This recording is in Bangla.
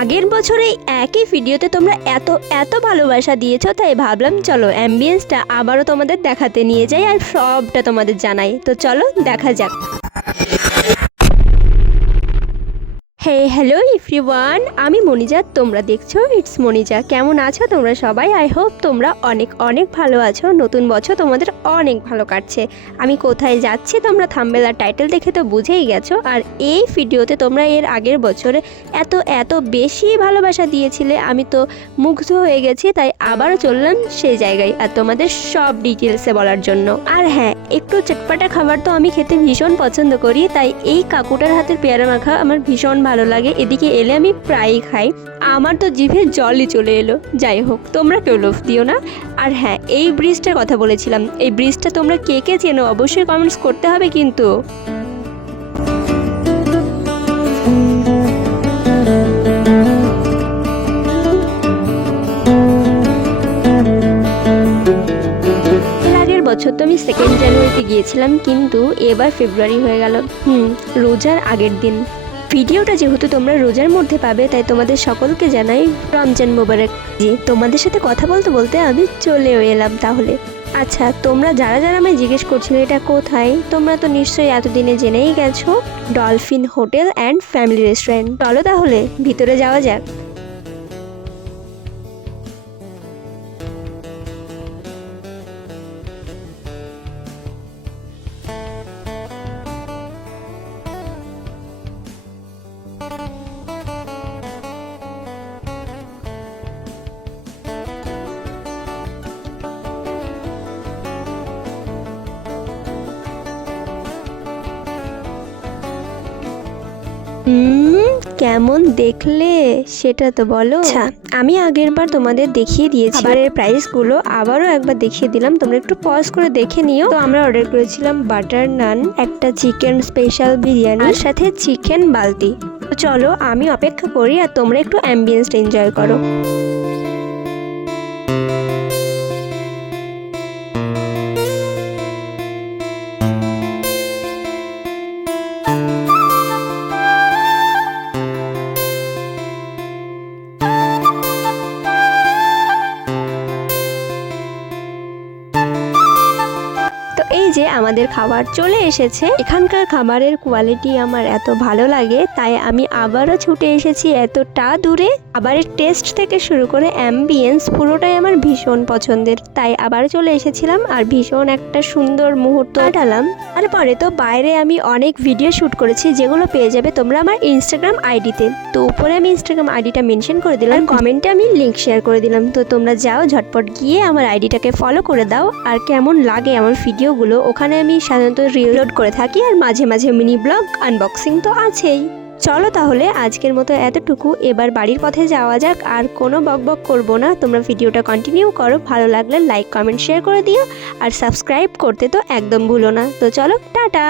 আগের বছরে একই ভিডিওতে তোমরা এত এত ভালোবাসা দিয়েছো, তাই ভাবলাম চলো অ্যাম্বিয়েন্সটা আবারও তোমাদের দেখাতে নিয়ে যাই আর সবটা তোমাদের জানাই। তো চলো দেখা যাক। হে হ্যালো এভরিওয়ান, আমি মনিজা, তোমরা দেখছো ইটস মনিজা। কেমন আছো তোমরা সবাই? আই হোপ তোমরা অনেক অনেক ভালো আছো। নতুন বছর তোমাদের অনেক ভালো কাটছে। আমি কোথায় যাচ্ছি তোমরা থাম্বনেল আর টাইটেল দেখে তো বুঝেই গেছো। আর এই ভিডিওতে তোমরা এর আগের বছরে এত এত বেশি ভালোবাসা দিয়েছিলে, আমি তো মুগ্ধ হয়ে গেছি। তাই আবারও চললাম সেই জায়গায় আর তোমাদের সব ডিটেলসে বলার জন্য। আর হ্যাঁ, একটু চটপাটা খাবার তো আমি খেতে ভীষণ পছন্দ করি, তাই এই কাকুটার হাতের পেয়ারা মাখা আমার ভীষণ ভালো লাগে। এদিকে এলে আমি প্রায়ই খাই, আমার তো জিভে জলই চলে এলো। যাই হোক, তোমরা কেউ লোভ দিও না। আর হ্যাঁ, এই ব্রিজটার কথা বলেছিলাম, এই ব্রিজটা তোমরা কে কে চেনো অবশ্যই কমেন্টস করতে হবে কিন্তু। বছর তো আমি 2 জানুয়ারিতে গিয়েছিলাম, কিন্তু এবার ফেব্রুয়ারি হয়ে গেল। রোজার আগের দিন। ভিডিওটা যেহেতু তোমরা রোজার মধ্যে পাবে, তাই তোমাদের সকলকে জানাই রমজান মোবারক। জি, তোমাদের সাথে কথা বলতে বলতে আমি চলেও এলাম। তাহলে আচ্ছা, তোমরা যারা যারা আমায় জিজ্ঞেস করছিলে এটা কোথায়, তোমরা তো নিশ্চয়ই এতদিনে জেনেই গেছো, dolphin hotel and family restaurant. চলো তাহলে ভিতরে যাওয়া যাক। কেমন দেখলে সেটা তো বলো। আচ্ছা, আমি আগের বার তোমাদের দেখিয়ে দিয়েছি খাবারের প্রাইসগুলো, আবারও একবার দেখিয়ে দিলাম, তোমরা একটু পজ করে দেখে নিও। তো আমরা অর্ডার করেছিলাম বাটার নান, একটা চিকেন স্পেশাল বিরিয়ানি, আর সাথে চিকেন বালতি। তো চলো আমি অপেক্ষা করি আর তোমরা একটু অ্যাম্বিয়েন্সটা এনজয় করো। এই যে আমাদের খাবার চলে এসেছে। এখানকার খাবারের কোয়ালিটি আমার এত ভালো লাগে, তাই আমি আবারও ছুটে এসেছি এতটা দূরে। খাবারের টেস্ট থেকে শুরু করে অ্যাম্বিয়েন্স পুরোটাই আমার ভীষণ পছন্দের, তাই আবার চলে এসেছিলাম আর ভীষণ একটা সুন্দর মুহূর্ত কাটালাম। তারপরে তো বাইরে আমি অনেক ভিডিও শ্যুট করেছি, যেগুলো পেয়ে যাবে তোমরা আমার ইনস্টাগ্রাম আইডিতে। তো উপরে আমি ইনস্টাগ্রাম আইডিটা মেনশন করে দিলাম, কমেন্টে আমি লিঙ্ক শেয়ার করে দিলাম। তো তোমরা যাও ঝটপট গিয়ে আমার আইডিটাকে ফলো করে দাও। আর কেমন লাগে আমার ভিডিওগুলো, ওখানে আমি সাধারণত রিলোড করে থাকি আর মাঝে মাঝে মিনি ব্লগ আনবক্সিং তো আছেই। চলো তাহলে আজকের মতো এতটুকু, এবার বাড়ির পথে যাওয়া যাক। আর কোনো বকবক করবো না, তোমরা ভিডিওটা কন্টিনিউ করো। ভালো লাগলে লাইক কমেন্ট শেয়ার করে দিও আর সাবস্ক্রাইব করতে তো একদম ভুলো না। তো চলো, টাটা।